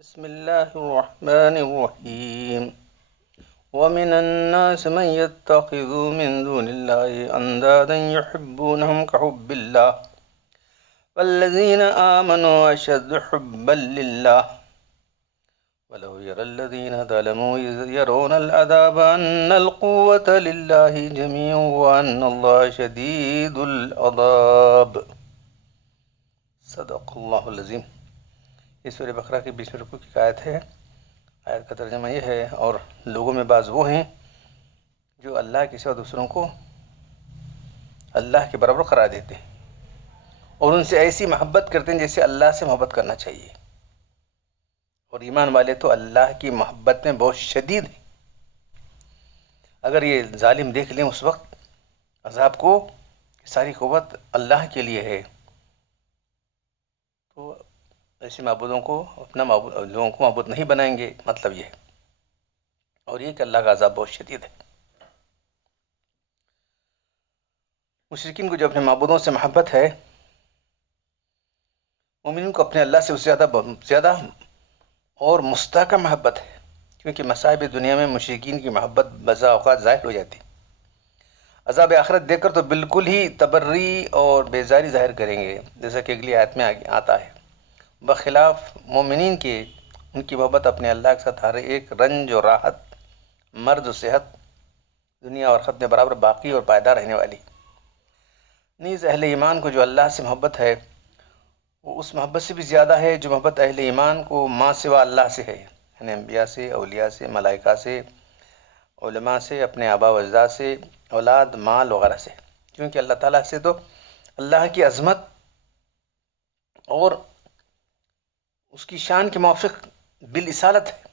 بسم الله الرحمن الرحيم ومن الناس من يتخذ من دون الله أندادا يحبونهم كحب الله والذين آمنوا أشد حبا لله ولو يرى الذين ظلموا إذ يرون العذاب أن القوة لله جميعا وأن الله شديد العذاب صدق اللہ العظیم۔ یہ سورہ بقرہ کی 20ویں رکوع کی آیت ہے۔ آیت کا ترجمہ یہ ہے، اور لوگوں میں بعض وہ ہیں جو اللہ کے سوا دوسروں کو اللہ کے برابر قرار دیتے ہیں اور ان سے ایسی محبت کرتے ہیں جیسے اللہ سے محبت کرنا چاہیے، اور ایمان والے تو اللہ کی محبت میں بہت شدید ہیں۔ اگر یہ ظالم دیکھ لیں اس وقت عذاب کو کہ ساری قوت اللہ کے لیے ہے، تو ایسے معبودوں کو لوگوں کو معبود نہیں بنائیں گے، مطلب یہ ہے۔ اور یہ کہ اللہ کا عذاب بہت شدید ہے۔ مشرکین کو جو اپنے معبودوں سے محبت ہے، مومنین کو اپنے اللہ سے اس سے زیادہ اور مستحکم محبت ہے، کیونکہ مصائب دنیا میں مشرکین کی محبت بسا اوقات ظاہر ہو جاتی ہے۔ عذاب آخرت دیکھ کر تو بالکل ہی تبری اور بیزاری ظاہر کریں گے، جیسا کہ اگلی آیت میں آتا ہے۔ بخلاف مومنین کے ان کی محبت اپنے اللہ کے ساتھ ہر ایک رنج اور راحت، مرض و صحت، دنیا اور آخرت میں برابر باقی اور پائیدار رہنے والی۔ نیز اہل ایمان کو جو اللہ سے محبت ہے وہ اس محبت سے بھی زیادہ ہے جو محبت اہل ایمان کو ما سوا اللہ سے ہے، یعنی انبیاء سے، اولیاء سے، ملائکہ سے، علماء سے، اپنے آباء و اجداد سے، اولاد، مال وغیرہ سے، کیونکہ اللہ تعالیٰ سے تو اللہ کی عظمت اور اس کی شان کے موافق بالاصالت ہے،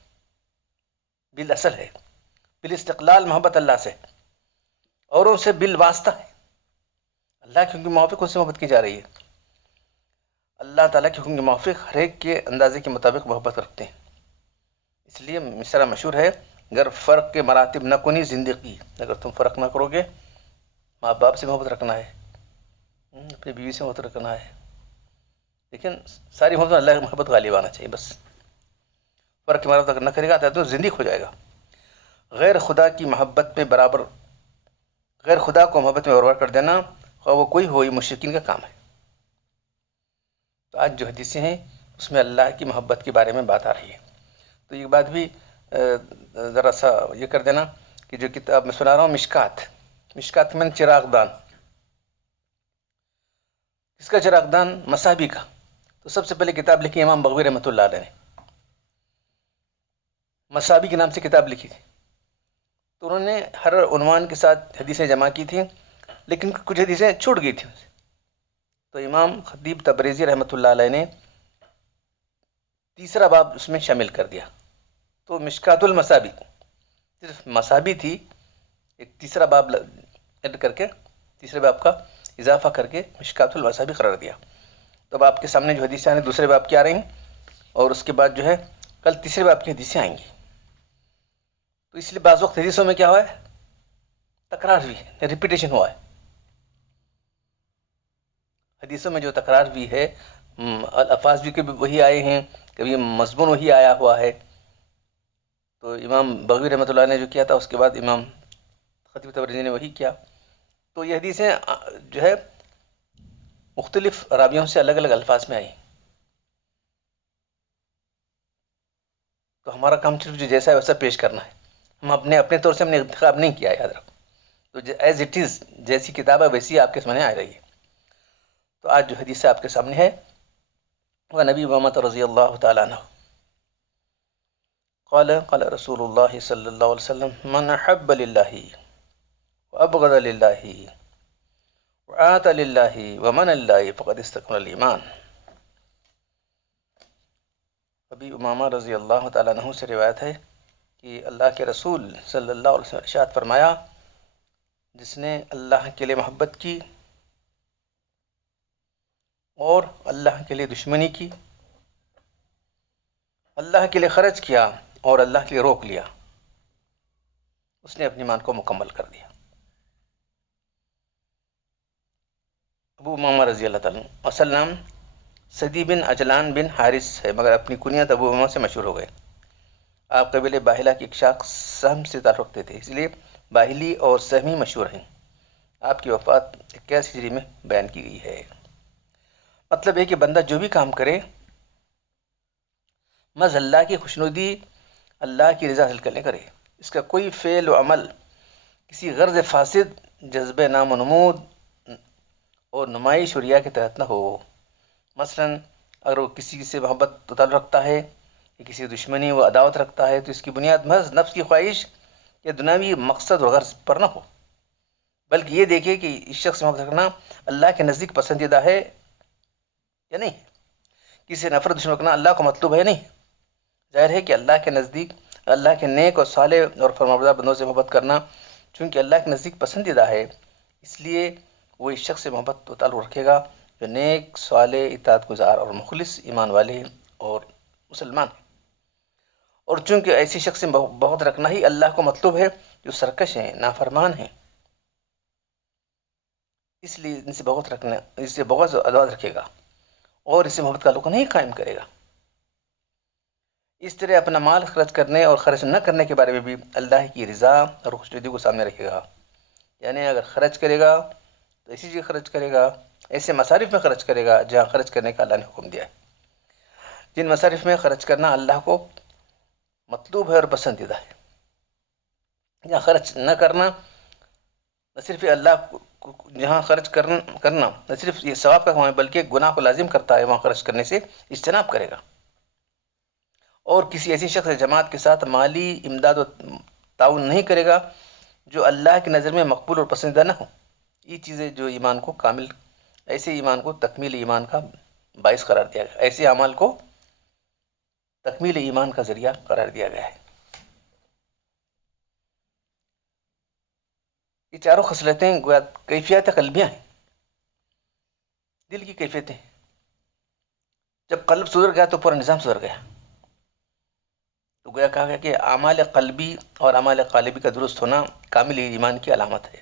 بالاصل ہے، بالاستقلال محبت اللہ سے، اور ان سے بالواسطہ ہے۔ اللہ کے حکم کے موافق ان سے محبت کی جا رہی ہے۔ اللہ تعالیٰ کے حکم کے موافق ہر ایک کے اندازے کے مطابق محبت رکھتے ہیں۔ اس لیے مصرع مشہور ہے، اگر فرق کے مراتب نہ کنی زندگی، اگر تم فرق نہ کرو گے، ماں باپ سے محبت رکھنا ہے، اپنی بیوی سے محبت رکھنا ہے، لیکن ساری محبت اللہ کی محبت غالب آنا چاہیے۔ بس فرق کے مراتب نہ کرے گا تو زندگی ہو جائے گا۔ غیر خدا کی محبت میں برابر، غیر خدا کو محبت میں برابر کر دینا، خواہ وہ کوئی ہو، یہ مشرکین کا کام ہے۔ تو آج جو حدیثیں ہیں اس میں اللہ کی محبت کے بارے میں بات آ رہی ہے۔ تو یہ بات بھی ذرا سا یہ کر دینا کہ جو کتاب میں سنا رہا ہوں، مشکات میں چراغ دان، کس کا چراغ دان؟ مصابی کا۔ تو سب سے پہلے کتاب لکھی امام بغوی رحمۃ اللہ علیہ نے، مصابی کے نام سے کتاب لکھی تھی۔ تو انہوں نے ہر عنوان کے ساتھ حدیثیں جمع کی تھیں، لیکن کچھ حدیثیں چھوٹ گئی تھیں۔ تو امام خطیب تبریزی رحمۃ اللہ علیہ نے تیسرا باب اس میں شامل کر دیا۔ تو مشکات المصابی صرف مصابی تھی، ایک تیسرا باب ایڈ کر کے، تیسرے باب کا اضافہ کر کے مشکات المصابی قرار دیا۔ تو اب آپ کے سامنے جو حدیثیں آ رہی ہیں دوسرے باب کی آ رہی ہیں، اور اس کے بعد جو ہے کل تیسرے باب کی حدیثیں آئیں گی۔ تو اس لیے بعض وقت حدیثوں میں کیا ہوا ہے، تکرار بھی ہے، ریپیٹیشن ہوا ہے۔ حدیثوں میں جو تکرار بھی ہے، الفاظ بھی کبھی وہی آئے ہیں، کبھی مضمون وہی آیا ہوا ہے۔ تو امام بغوی رحمۃ اللہ نے جو کیا تھا، اس کے بعد امام خطیب تبریزی نے وہی کیا۔ تو یہ حدیثیں جو ہے مختلف راویوں سے الگ الگ الفاظ میں آئی۔ تو ہمارا کام صرف جو جیسا ہے ویسا پیش کرنا ہے، ہم اپنے طور سے ہم نے انتخاب نہیں کیا، یاد رکھو۔ تو ایز اٹ از، جیسی کتاب ہے ویسی آپ کے سامنے آ رہی ہے۔ تو آج جو حدیث آپ کے سامنے ہے وہ نبی محمد رضی اللہ تعالیٰ عنہ قال رسول اللہ صلی اللہ علیہ وسلم من احب للہ وابغض للہ وآت للہ ومن اللہ فقد استکمل الایمان۔ ابی امامہ رضی اللہ تعالیٰ عنہ سے روایت ہے کہ اللہ کے رسول صلی اللہ علیہ وسلم ارشاد فرمایا، جس نے اللہ کے لیے محبت کی اور اللہ کے لیے دشمنی کی، اللہ کے لیے خرچ کیا اور اللہ کے لیے روک لیا، اس نے اپنی ایمان کو مکمل کر دیا۔ ابو امامہ رضی اللہ تعالیٰ عنہ وسلم سدی بن اجلان بن حارث ہے، مگر اپنی کنیت ابو امامہ سے مشہور ہو گئے۔ آپ قبیلے باہلہ کی ایک شاخ سہم سے تعلق رکھتے تھے، اس لیے باہلی اور سہمی مشہور ہیں۔ آپ کی وفات 81 ہجری میں بیان کی گئی ہے۔ مطلب ہے کہ بندہ جو بھی کام کرے محض اللہ کی خوشنودی، اللہ کی رضا حاصل کرنے کرے، اس کا کوئی فعل و عمل کسی غرض فاسد، جذبہ نام و نمود اور نمائش و ریا کے تحت نہ ہو۔ مثلا اگر وہ کسی سے محبت و تعلق رکھتا ہے یا کسی دشمنی و عداوت رکھتا ہے تو اس کی بنیاد محض نفس کی خواہش یا دنیاوی مقصد و غرض پر نہ ہو، بلکہ یہ دیکھے کہ اس شخص سے محبت رکھنا اللہ کے نزدیک پسندیدہ ہے یا نہیں، کسی نفرت دشمن رکھنا اللہ کو مطلوب ہے نہیں۔ ظاہر ہے کہ اللہ کے نزدیک اللہ کے نیک اور صالح اور فرمانبردار بندوں سے محبت کرنا چونکہ اللہ کے نزدیک پسندیدہ ہے، اس لیے وہ اس شخص سے محبت و تعلق رکھے گا جو نیک، صالح، اطاعت گزار اور مخلص ایمان والے اور مسلمان ہیں۔ اور چونکہ ایسی شخص سے بغض رکھنا ہی اللہ کو مطلوب ہے جو سرکش ہیں، نافرمان ہیں، اس لیے ان سے بغض و عداوت رکھے گا اور اس سے محبت کا تعلق نہیں قائم کرے گا۔ اس طرح اپنا مال خرچ کرنے اور خرچ نہ کرنے کے بارے میں بھی اللہ کی رضا اور خوشنودی کو سامنے رکھے گا، یعنی اگر خرچ کرے گا تو ایسی چیز خرچ کرے گا، ایسے مصارف میں خرچ کرے گا جہاں خرچ کرنے کا اللہ نے حکم دیا ہے۔ جن مصارف میں خرچ کرنا اللہ کو مطلوب ہے اور پسندیدہ ہے، جہاں خرچ نہ کرنا نہ صرف یہ جہاں خرچ کرنا نہ صرف یہ ثواب کا کام ہے بلکہ گناہ کو لازم کرتا ہے، وہاں خرچ کرنے سے اجتناب کرے گا۔ اور کسی ایسی شخص جماعت کے ساتھ مالی امداد و تعاون نہیں کرے گا جو اللہ کی نظر میں مقبول اور پسندیدہ نہ ہو۔ یہ چیزیں جو ایمان کو کامل، ایسے ایمان کو تکمیل ایمان کا باعث قرار دیا گیا، ایسے اعمال کو تکمیل ایمان کا ذریعہ قرار دیا گیا ہے۔ یہ چاروں خصلتیں گویا کیفیات قلبیاں ہیں، دل کی کیفیتیں۔ جب قلب سدھر گیا تو پورا نظام سدھر گیا۔ تو گویا کہا گیا کہ اعمال قلبی اور اعمال قالبی کا درست ہونا کامل ایمان کی علامت ہے۔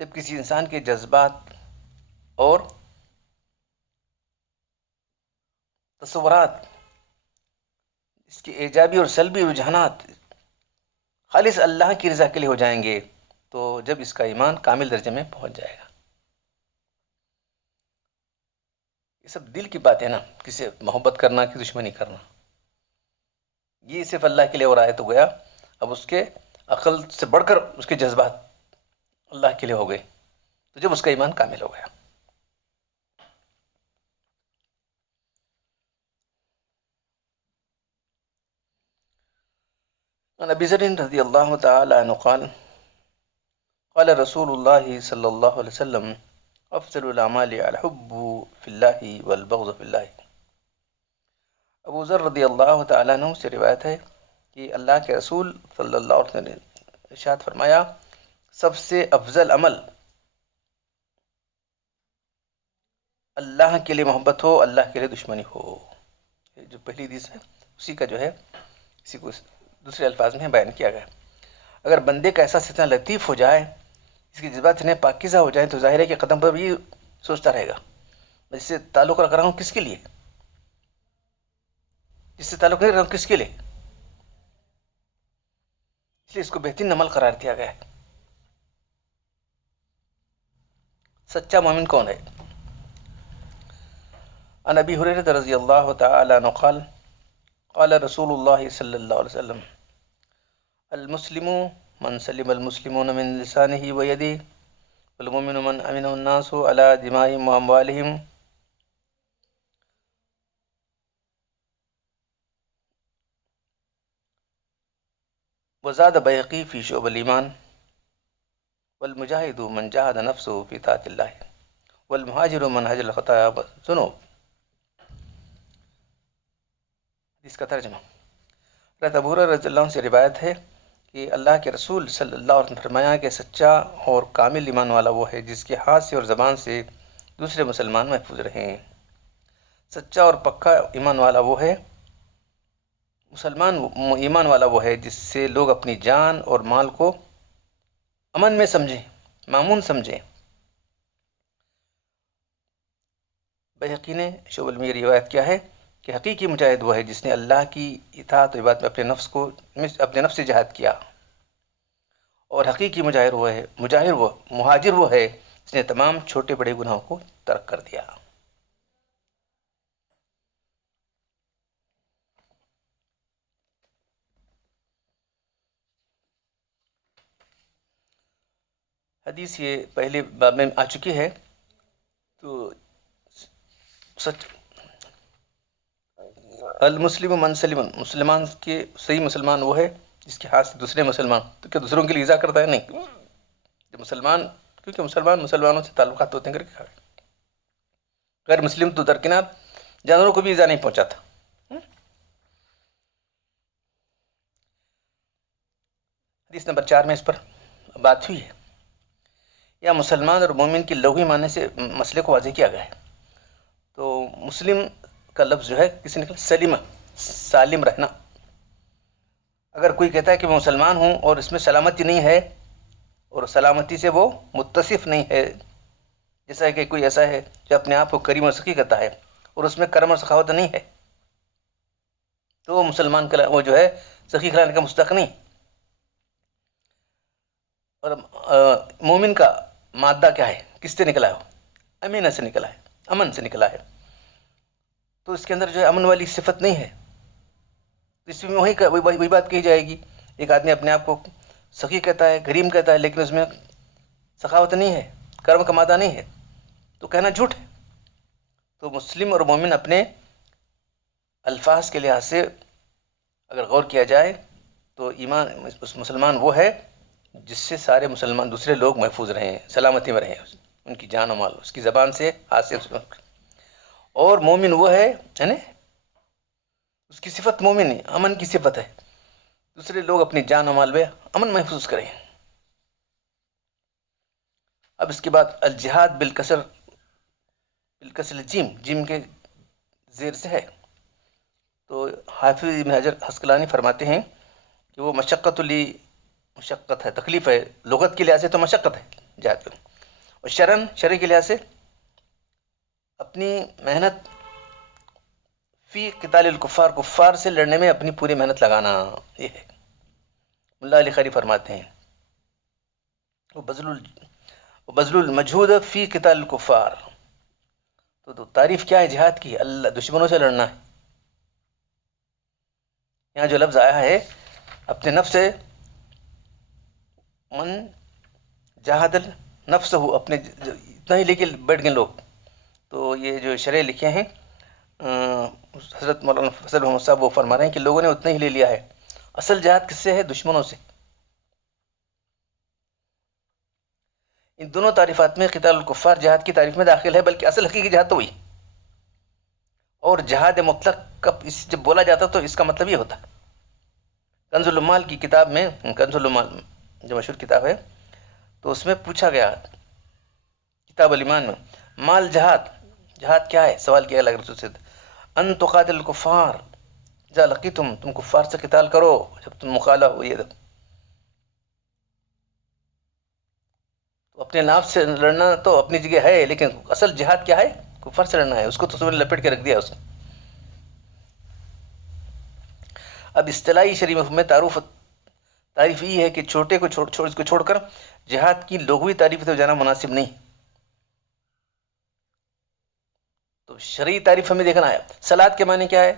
جب کسی انسان کے جذبات اور تصورات، اس کے ایجابی اور سلبی رجحانات خالص اللہ کی رضا کے لیے ہو جائیں گے تو جب اس کا ایمان کامل درجے میں پہنچ جائے گا۔ یہ سب دل کی بات ہے نا، کسی سے محبت کرنا، کسی دشمنی کرنا، یہ صرف اللہ کے لیے ہو رہا ہے تو گویا اب اس کے عقل سے بڑھ کر اس کے جذبات اللہ کے لیے ہو گئے تو جب اس کا ایمان کامل ہو گیا۔ عن ابی ذر رضی اللہ تعالی عنہ قال قال رسول اللہ صلی اللہ علیہ وسلم افضل الاعمال الحب فی اللہ والبغض فی اللہ۔ ابو ذر رضی اللہ تعالیٰ عنہ سے روایت ہے کہ اللہ کے رسول صلی اللہ علیہ وسلم نے ارشاد فرمایا، سب سے افضل عمل اللہ کے لیے محبت ہو، اللہ کے لیے دشمنی ہو۔ جو پہلی حدیث ہے اسی کا جو ہے اسی کو دوسرے الفاظ میں بیان کیا گیا۔ اگر بندے کا احساس اتنا لطیف ہو جائے، اس کے جذبات اتنے پاکیزہ ہو جائیں تو ظاہر ہے کہ قدم پر بھی سوچتا رہے گا میں جس سے تعلق رکھ رہا ہوں کس کے لیے، جس سے تعلق نہیں رکھ رہا ہوں کس کے لیے، اس لیے اس کو بہترین عمل قرار دیا گیا ہے۔ سچا مومن کون ہے؟ عن ابی ہریرہ رضی اللہ تعالی عنہ قال قال رسول اللہ صلی اللہ علیہ وسلم المسلم من سلم المسلمون من لسانه ویدہ والمؤمن من امنه الناس على دمائهم واموالهم۔ وزاد بیہقی فی شعب الایمان والمجاہد من جاہد نفسه فی طاعت اللہ والمہاجر من ہجر الخطایا والذنوب۔ اس کا ترجمہ، حضرت ابو ہریرہ رضی اللہ عنہ سے روایت ہے کہ اللہ کے رسول صلی اللہ علیہ وسلم نے فرمایا کہ سچا اور کامل ایمان والا وہ ہے جس کے ہاتھ سے اور زبان سے دوسرے مسلمان محفوظ رہیں۔ سچا اور پکا ایمان والا وہ ہے، مسلمان ایمان والا وہ ہے جس سے لوگ اپنی جان اور مال کو امن میں سمجھیں، مامون سمجھیں، بیہقی نے شعب میں روایت کیا ہے کہ حقیقی مجاہد وہ ہے جس نے اللہ کی اطاعت و عبادت میں اپنے نفس سے جہاد کیا، اور حقیقی مہاجر وہ ہے جس نے تمام چھوٹے بڑے گناہوں کو ترک کر دیا۔ حدیث یہ پہلے باب میں آ چکی ہے، تو سچ المسلم من سلم، مسلمان کے صحیح مسلمان وہ ہے جس کے ہاتھ سے دوسرے مسلمان، تو کیا دوسروں کے لیے ایذا کرتا ہے؟ نہیں، جو مسلمان، کیونکہ مسلمانوں سے تعلقات ہوتے ہیں کر کے کھڑے، غیر مسلم تو درکنار، جانوروں کو بھی ایذا نہیں پہنچاتا۔ حدیث نمبر 4 میں اس پر بات ہوئی ہے، یا مسلمان اور مومن کی لغوی معنی سے مسئلے کو واضح کیا گیا ہے۔ تو مسلم کا لفظ جو ہے کسی نکلا سلیمہ، سالم رہنا۔ اگر کوئی کہتا ہے کہ میں مسلمان ہوں اور اس میں سلامتی نہیں ہے اور سلامتی سے وہ متصف نہیں ہے، جیسا کہ کوئی ایسا ہے جو اپنے آپ کو کریم اور سخی کہتا ہے اور اس میں کرم اور سخاوت نہیں ہے، تو وہ مسلمان کا وہ جو ہے سخی کہلانے کا مستحق نہیں۔ اور مومن کا مادہ کیا ہے، کس سے نکلا ہے؟ امینہ سے نکلا ہے، امن سے نکلا ہے، تو اس کے اندر جو ہے امن والی صفت نہیں ہے، اس میں وہی بات کہی جائے گی۔ ایک آدمی اپنے آپ کو سخی کہتا ہے، کریم کہتا ہے، لیکن اس میں سخاوت نہیں ہے، کرم کا مادہ نہیں ہے، تو کہنا جھوٹ ہے۔ تو مسلم اور مومن اپنے الفاظ کے لحاظ سے اگر غور کیا جائے تو اس مسلمان وہ ہے جس سے سارے مسلمان دوسرے لوگ محفوظ رہیں، سلامتی میں رہیں، ان کی جان و مال اس کی زبان سے، ہاتھ سے۔ اور مومن وہ ہے نا، اس کی صفت مومن ہے، امن کی صفت ہے، دوسرے لوگ اپنی جان و مال میں امن محفوظ کریں۔ اب اس کے بعد الجہاد بالکسر جیم کے زیر سے ہے، تو حافظ ابن حجر عسقلانی فرماتے ہیں کہ وہ مشقت ہے، تکلیف ہے، لغت کے لحاظ سے تو مشقت ہے جہاد میں، اور شرع کے لحاظ سے اپنی محنت فی قتال الکفار، کفار سے لڑنے میں اپنی پوری محنت لگانا، یہ ہے۔ ملا علی قاری فرماتے ہیں وہ بذل المجہود فی قتال الکفار، تو تعریف کیا ہے جہاد کی؟ اللہ دشمنوں سے لڑنا ہے۔ یہاں جو لفظ آیا ہے اپنے نفس سے، من جاہد النفس ہو، اپنے اتنا ہی لے کے بیٹھ گئے لوگ۔ تو یہ جو شرح لکھے ہیں حضرت مولانا فضل محمد صاحب، وہ فرما رہے ہیں کہ لوگوں نے اتنا ہی لے لیا ہے۔ اصل جہاد کس سے ہے؟ دشمنوں سے۔ ان دونوں تعریفات میں قتال الکفار جہاد کی تعریف میں داخل ہے، بلکہ اصل حقیقی جہاد تو وہی، اور جہاد مطلق کا جب بولا جاتا تو اس کا مطلب یہ ہوتا۔ کنز العمال کی کتاب میں، کنز العمال جو مشہور کتاب ہے، تو اس میں پوچھا گیا کتاب الایمان میں، مال جہاد کیا ہے؟ سوال کیا اللہ کے رسول سے، ان تقاتل الکفار اذا لقیتم، تم کفار سے قتال کرو جب تم مخالہ ہو۔ یہ تو اپنے نفس سے لڑنا تو اپنی جگہ ہے، لیکن اصل جہاد کیا ہے؟ کفار سے لڑنا ہے، اس کو تو سب نے لپیٹ کے رکھ دیا اس نے۔ اب اصطلاحی شریع مفہوم میں تعریف یہ ہے کہ چھوٹے کو چھوڑ کر جہاد کی لغوی تعریف تو جانا مناسب نہیں۔ تو شرعی تعریف ہمیں دیکھنا ہے۔ صلاۃ کے معنی کیا ہے؟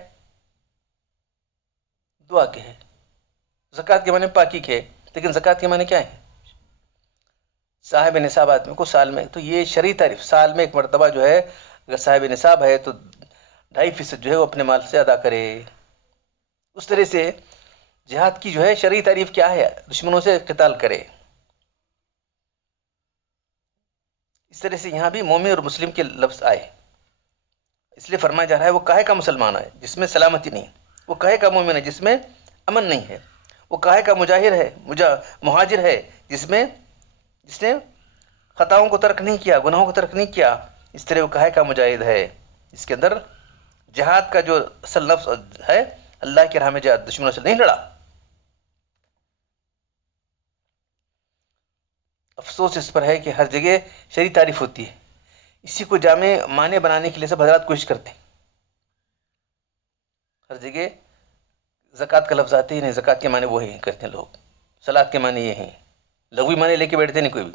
دعا کے ہے۔ زکوٰۃ کے معنی پاکی کے ہے، لیکن زکوٰۃ کے معنی کیا ہے؟ صاحب نصاب آدمی کو سال میں، تو یہ شرعی تعریف، سال میں ایک مرتبہ جو ہے اگر صاحب نصاب ہے تو 2.5% جو ہے وہ اپنے مال سے ادا کرے۔ اس طرح سے جہاد کی جو ہے شرعی تعریف کیا ہے؟ دشمنوں سے قتال کرے۔ اس طرح سے یہاں بھی مومن اور مسلم کے لفظ آئے، اس لیے فرمایا جا رہا ہے وہ کاہے کا مسلمان ہے جس میں سلامتی نہیں، وہ کاہے کا مومن ہے جس میں امن نہیں ہے، وہ کاہے کا مہاجر ہے جس نے خطاؤں کو ترک نہیں کیا، گناہوں کو ترک نہیں کیا۔ اس طرح وہ کاہے کا مجاہد ہے جس کے اندر جہاد کا جو اصل لفظ ہے، اللہ کی راہ میں جہاد، دشمنوں سے نہیں لڑا۔ افسوس اس پر ہے کہ ہر جگہ شرعی تعریف ہوتی ہے اسی کو جامع معنی بنانے کے لیے سب حضرات کوشش کرتے ہیں. ہر جگہ زکوٰۃ کا لفظ آتے ہی نہیں، زکوٰۃ کے معنی وہی کرتے ہیں لوگ، صلاۃ کے معنی یہ ہیں، لغوی معنی لے کے بیٹھتے نہیں کوئی بھی.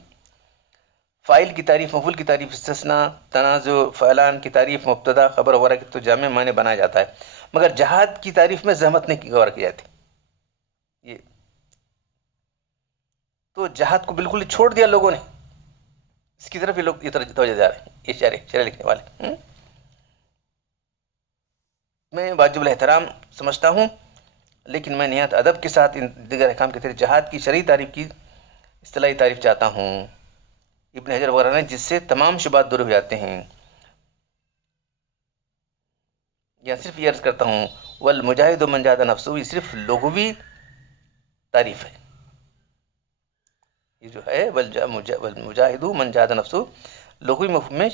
فاعل کی تعریف، مفعول کی تعریف، استثناء، تنازع، فعلان کی تعریف، مبتدا، خبر وغیرہ کی تو جامع معنی بنایا جاتا ہے، مگر جہاد کی تعریف میں زحمت نہیں غور کی جاتی. یہ تو جہاد کو بالکل ہی چھوڑ دیا لوگوں نے، اس کی طرف یہ لوگ یہ توجہ دے رہے ہیں، یہ شعر لکھنے والے. میں واجب الاحترام سمجھتا ہوں، لیکن میں نہایت ادب کے ساتھ ان دیگر احکام کے تحت جہاد کی شرعی تعریف کی اصطلاحی تعریف چاہتا ہوں. ابن حجر وغیرہ نے، جس سے تمام شبہات دور ہو جاتے ہیں. یا صرف یہ عرض کرتا ہوں والمجاہد من جاہد نفسہ، یہ صرف لغوی تعریف ہے. یہ جو ہے والمجاہد من جاہد نفسہ، لغوی مفہوم میں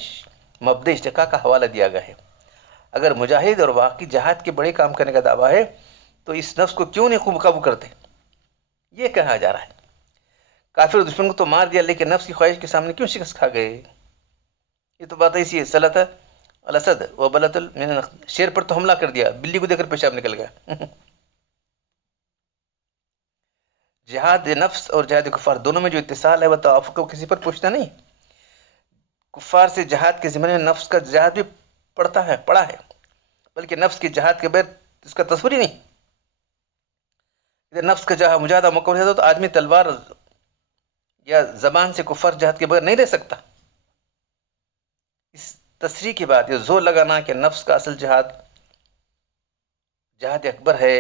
مبدأ اشتقاق کا حوالہ دیا گیا ہے. اگر مجاہد اور واقعی جہاد کے بڑے کام کرنے کا دعویٰ ہے تو اس نفس کو کیوں نہیں خوب قابو کرتے؟ یہ کہا جا رہا ہے. کافر اور دشمن کو تو مار دیا، لیکن نفس کی خواہش کے سامنے کیوں شکست کھا گئے؟ یہ تو بات ایسی ہے. سلط الاسد و بلت شیر پر تو حملہ کر دیا، بلی کو دیکھ کر پیشاب نکل گیا. جہاد نفس اور جہاد کفار دونوں میں جو اتصال ہے وہ توافق کو کسی پر پوچھتا نہیں. کفار سے جہاد کے زمانے میں نفس کا جہاد بھی پڑا ہے، بلکہ نفس کی جہاد کے بغیر اس کا تصور ہی نہیں. اگر نفس کا جہاد مجاہدہ مکمل ہے تو آدمی تلوار یا زبان سے کفار جہاد کے بغیر نہیں رہ سکتا. اس تصریح کے بعد یہ زور لگانا کہ نفس کا اصل جہاد اکبر ہے،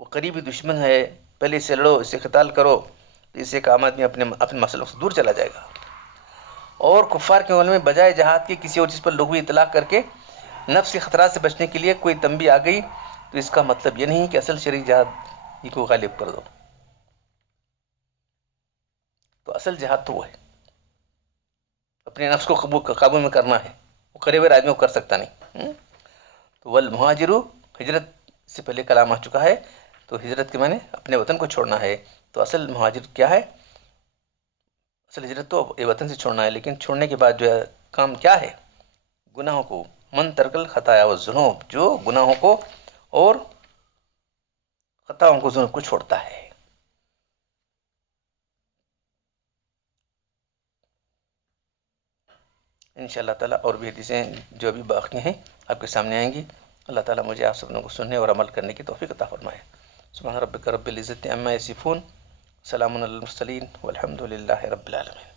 وہ قریبی دشمن ہے، پہلے اسے لڑو، اسے قتال کرو، تو اسے ایک عام آدمی اپنے مسئلوں سے دور چلا جائے گا. اور کفار کے معاملے میں بجائے جہاد کی کسی اور چیز پر لغوی اطلاق کر کے نفس کے خطرات سے بچنے کے لیے کوئی تنبیہ آ گئی تو اس کا مطلب یہ نہیں کہ اصل شرعی جہاد کو غالب کر دو. تو اصل جہاد تو وہ ہے، اپنے نفس کو قابو میں کرنا ہے، وہ کرے ہوئے آدمی کو کر سکتا نہیں. تو والمہاجر، ہجرت سے پہلے کلام آ چکا ہے، تو ہجرت کے معنی اپنے وطن کو چھوڑنا ہے. تو اصل مہاجر کیا ہے؟ اصل ہجرت تو یہ وطن سے چھوڑنا ہے، لیکن چھوڑنے کے بعد جو ہے کام کیا ہے؟ گناہوں کو، من ترک الخطایا والذنوب، جو گناہوں کو اور خطاؤں کو، ذنوب کو چھوڑتا ہے. انشاءاللہ تعالیٰ اور بھی حدیثیں جو بھی باقی ہیں آپ کے سامنے آئیں گی. اللہ تعالیٰ مجھے آپ سب کو سننے اور عمل کرنے کی توفیق عطا فرمائے. سبحان ربک رب العزت عما یصفون، سلام علی المرسلین والحمد للہ رب العالمین.